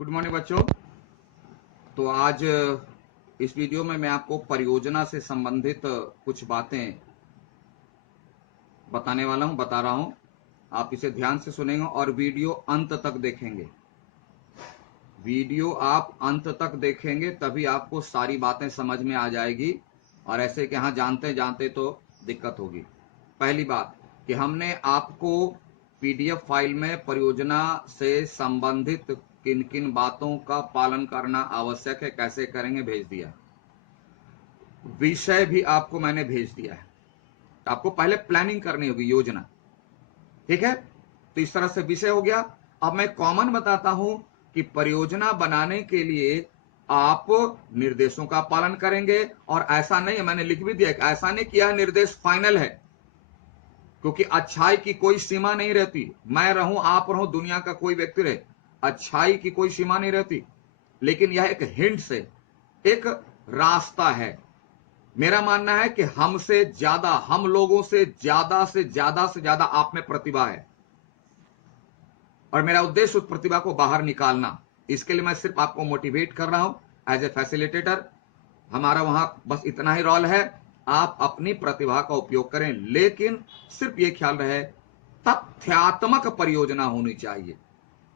Good morning बच्चों। तो आज इस वीडियो में मैं आपको परियोजना से संबंधित कुछ बातें बताने वाला हूं, बता रहा हूं। आप इसे ध्यान से सुनेंगे और वीडियो अंत तक देखेंगे। वीडियो आप अंत तक देखेंगे तभी आपको सारी बातें समझ में आ जाएगी, और ऐसे कि हाँ जानते जानते तो दिक्कत होगी। पहली बात कि हमने आपको पीडीएफ फाइल में परियोजना से संबंधित किन किन बातों का पालन करना आवश्यक है, कैसे करेंगे, भेज दिया। विषय भी आपको मैंने भेज दिया है। आपको पहले प्लानिंग करनी होगी, योजना। ठीक है, तो इस तरह से विषय हो गया। अब मैं कॉमन बताता हूं कि परियोजना बनाने के लिए आप निर्देशों का पालन करेंगे, और ऐसा नहीं है, मैंने लिख भी दिया कि ऐसा नहीं किया निर्देश फाइनल है, क्योंकि अच्छाई की कोई सीमा नहीं रहती। मैं रहूं, आप रहूं, दुनिया का कोई व्यक्ति रहे, अच्छाई की कोई सीमा नहीं रहती। लेकिन यह एक हिंट से, एक रास्ता है। मेरा मानना है कि हमसे ज्यादा, हम लोगों से ज्यादा आप में प्रतिभा है, और मेरा उद्देश्य उस प्रतिभा को बाहर निकालना। इसके लिए मैं सिर्फ आपको मोटिवेट कर रहा हूं एज ए फैसिलिटेटर। हमारा वहां बस इतना ही रोल है, आप अपनी प्रतिभा का उपयोग करें, लेकिन सिर्फ ये ख्याल रहे तथ्यात्मक परियोजना होनी चाहिए।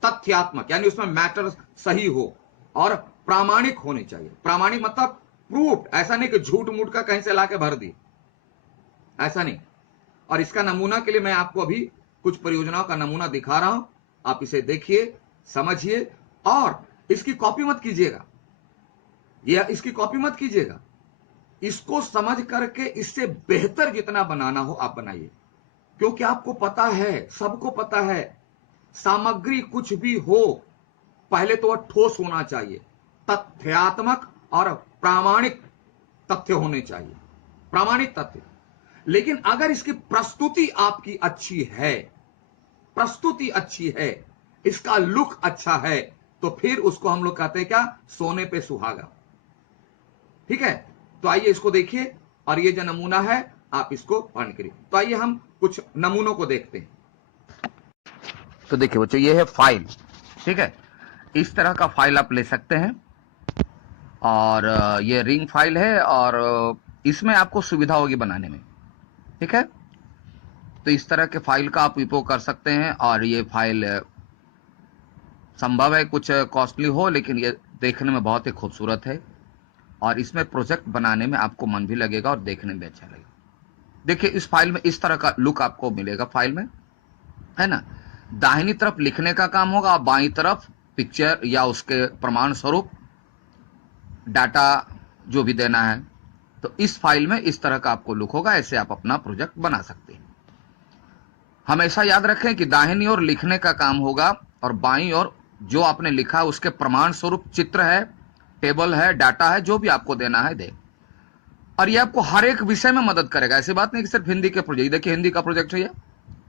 तथ्यात्मक यानी उसमें मैटर सही हो और प्रामाणिक होनी चाहिए। प्रामाणिक मतलब प्रूफ, ऐसा नहीं कि झूठ मूठ का कहीं से लाके भर दी, ऐसा नहीं। और इसका नमूना के लिए मैं आपको अभी कुछ परियोजनाओं का नमूना दिखा रहा हूं। आप इसे देखिए, समझिए, और इसकी कॉपी मत कीजिएगा, या इसकी कॉपी मत कीजिएगा। इसको समझ करके इससे बेहतर जितना बनाना हो आप बनाइए, क्योंकि आपको पता है, सबको पता है, सामग्री कुछ भी हो पहले तो वह ठोस होना चाहिए, तथ्यात्मक और प्रामाणिक तथ्य होने चाहिए, प्रामाणिक तथ्य। लेकिन अगर इसकी प्रस्तुति आपकी अच्छी है, प्रस्तुति अच्छी है, इसका लुक अच्छा है, तो फिर उसको हम लोग कहते हैं क्या, सोने पे सुहागा। ठीक है, तो आइए इसको देखिए, और ये जो नमूना है आप इसको पढ़ करिए। तो आइए हम कुछ नमूनों को देखते हैं। तो देखिए बच्चों, ये है फाइल। ठीक है, इस तरह का फाइल आप ले सकते हैं, और ये रिंग फाइल है, और इसमें आपको सुविधा होगी बनाने में। ठीक है, तो इस तरह के फाइल का आप उपयोग कर सकते हैं, और ये फाइल संभव है कुछ कॉस्टली हो, लेकिन ये देखने में बहुत ही खूबसूरत है, और इसमें प्रोजेक्ट बनाने में आपको मन भी लगेगा और देखने में अच्छा लगेगा। देखिए इस फाइल में इस तरह का लुक आपको मिलेगा फाइल में, है ना। दाहिनी तरफ लिखने का काम होगा, और बाईं तरफ पिक्चर या उसके प्रमाण स्वरूप डाटा जो भी देना है। तो इस फाइल में इस तरह का आपको लुक होगा, ऐसे आप अपना प्रोजेक्ट बना सकते हैं। हमेशा याद रखें कि दाहिनी ओर लिखने का काम होगा, और बाईं ओर जो आपने लिखा उसके प्रमाण स्वरूप चित्र है, टेबल है, डाटा है, जो भी आपको देना है दे। और ये आपको हर एक विषय में मदद करेगा। ऐसी बात नहीं कि सिर्फ हिंदी के प्रोजेक्ट। देखिए हिंदी का प्रोजेक्ट है,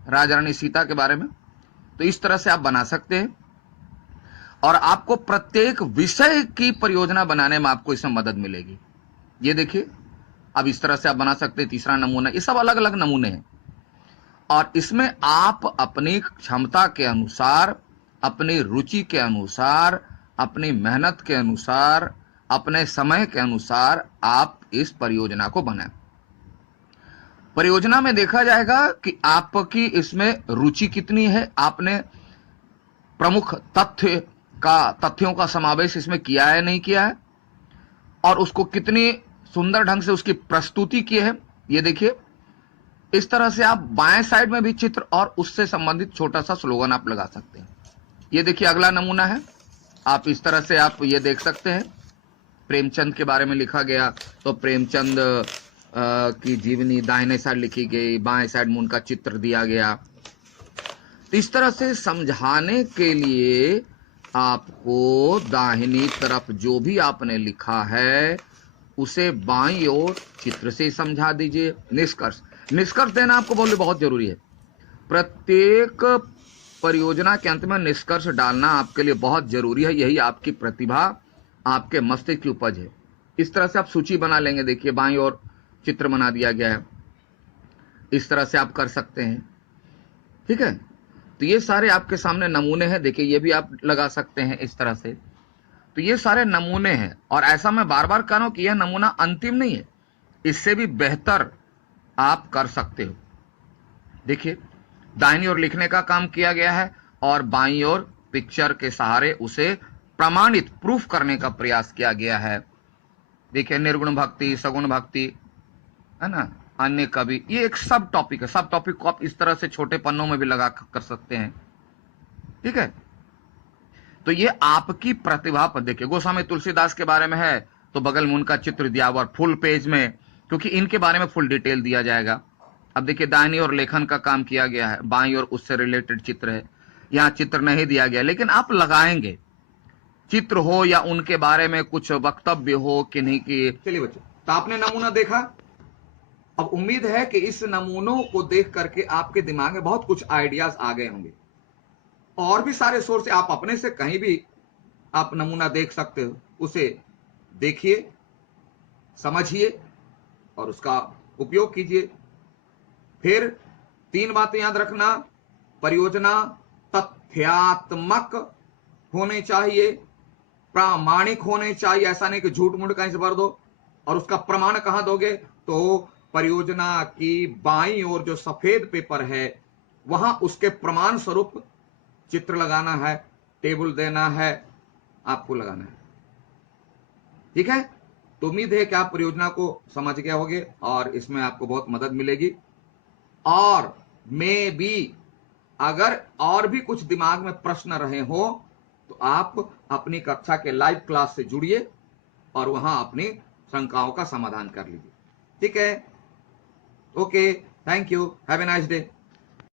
राजा रानी सीता के बारे में, तो इस तरह से आप बना सकते हैं, और आपको प्रत्येक विषय की परियोजना बनाने में आपको इसमें मदद मिलेगी। ये देखिए, अब इस तरह से आप बना सकते हैं। तीसरा नमूना, ये सब अलग अलग नमूने हैं, और इसमें आप अपनी क्षमता के अनुसार, अपनी रुचि के अनुसार, अपनी मेहनत के अनुसार, अपने समय के अनुसार आप इस परियोजना को बनाएं। परियोजना में देखा जाएगा कि आपकी इसमें रुचि कितनी है, आपने प्रमुख तथ्यों का समावेश इसमें किया है नहीं किया है, और उसको कितनी सुंदर ढंग से उसकी प्रस्तुति की है। ये देखिए, इस तरह से आप बाएं साइड में भी चित्र और उससे संबंधित छोटा सा स्लोगन आप लगा सकते हैं। ये देखिए अगला नमूना है, आप इस तरह से आप ये देख सकते हैं, प्रेमचंद के बारे में लिखा गया, तो प्रेमचंद की जीवनी दाहिने साइड लिखी गई, बाएं साइड में उनका चित्र दिया गया। तो इस तरह से समझाने के लिए आपको दाहिनी तरफ जो भी आपने लिखा है उसे बाईं ओर चित्र से समझा दीजिए। निष्कर्ष देना आपको बहुत जरूरी है। प्रत्येक परियोजना के अंत में निष्कर्ष डालना आपके लिए बहुत जरूरी है। यही आपकी प्रतिभा, आपके मस्तिष्क की उपज है। इस तरह से आप सूची बना लेंगे। देखिए बाईं ओर चित्र बना दिया गया है, इस तरह से आप कर सकते हैं। ठीक है, तो ये सारे आपके सामने नमूने हैं, देखिए ये भी आप लगा सकते हैं इस तरह से। तो ये सारे नमूने हैं, और ऐसा मैं बार बार कह रहा हूं कि यह नमूना अंतिम नहीं है, इससे भी बेहतर आप कर सकते हो। देखिए दाहिनी ओर लिखने का काम किया गया है और बाईं ओर पिक्चर के सहारे उसे प्रमाणित प्रूफ करने का प्रयास किया गया है। देखिए निर्गुण भक्ति, सगुण भक्ति, है ना, अन्य कवि, ये एक सब टॉपिक है। सब टॉपिक को आप इस तरह से छोटे पन्नों में भी लगा कर सकते हैं, ठीक है। तो ये आपकी प्रतिभा पर, देखिए गोस्वामी तुलसीदास के बारे में है तो बगल में उनका चित्र दिया हुआ फुल पेज में, क्योंकि इनके बारे में फुल डिटेल दिया जाएगा। अब देखिए दाहिनी ओर लेखन का काम किया गया है, बाईं ओर उससे रिलेटेड चित्र है। यहां चित्र नहीं दिया गया, लेकिन आप लगाएंगे, चित्र हो या उनके बारे में कुछ वक्तव्य हो कि नहीं कि। चलिए बच्चों, तो आपने नमूना देखा। अब उम्मीद है कि इस नमूनों को देख करके आपके दिमाग में बहुत कुछ आइडियाज आ गए होंगे। और भी सारे सोर्स आप अपने से कहीं भी आप नमूना देख सकते हो, उसे देखिए, समझिए और उसका उपयोग कीजिए। फिर 3 बातें याद रखना, परियोजना तथ्यात्मक होने चाहिए, प्रामाणिक होने चाहिए, ऐसा नहीं कि झूठ मूठ कहीं से भर दो। और उसका प्रमाण कहां दोगे, तो परियोजना की बाईं ओर जो सफेद पेपर है वहां उसके प्रमाण स्वरूप चित्र लगाना है, टेबल देना है, आपको लगाना है, ठीक है। तो उम्मीद है कि आप परियोजना को समझ गए होंगे और इसमें आपको बहुत मदद मिलेगी। और मे बी अगर और भी कुछ दिमाग में प्रश्न रहे हो तो आप अपनी कक्षा के लाइव क्लास से जुड़िए और वहां अपनी शंकाओं का समाधान कर लीजिए, ठीक है। Okay, thank you, have a nice day.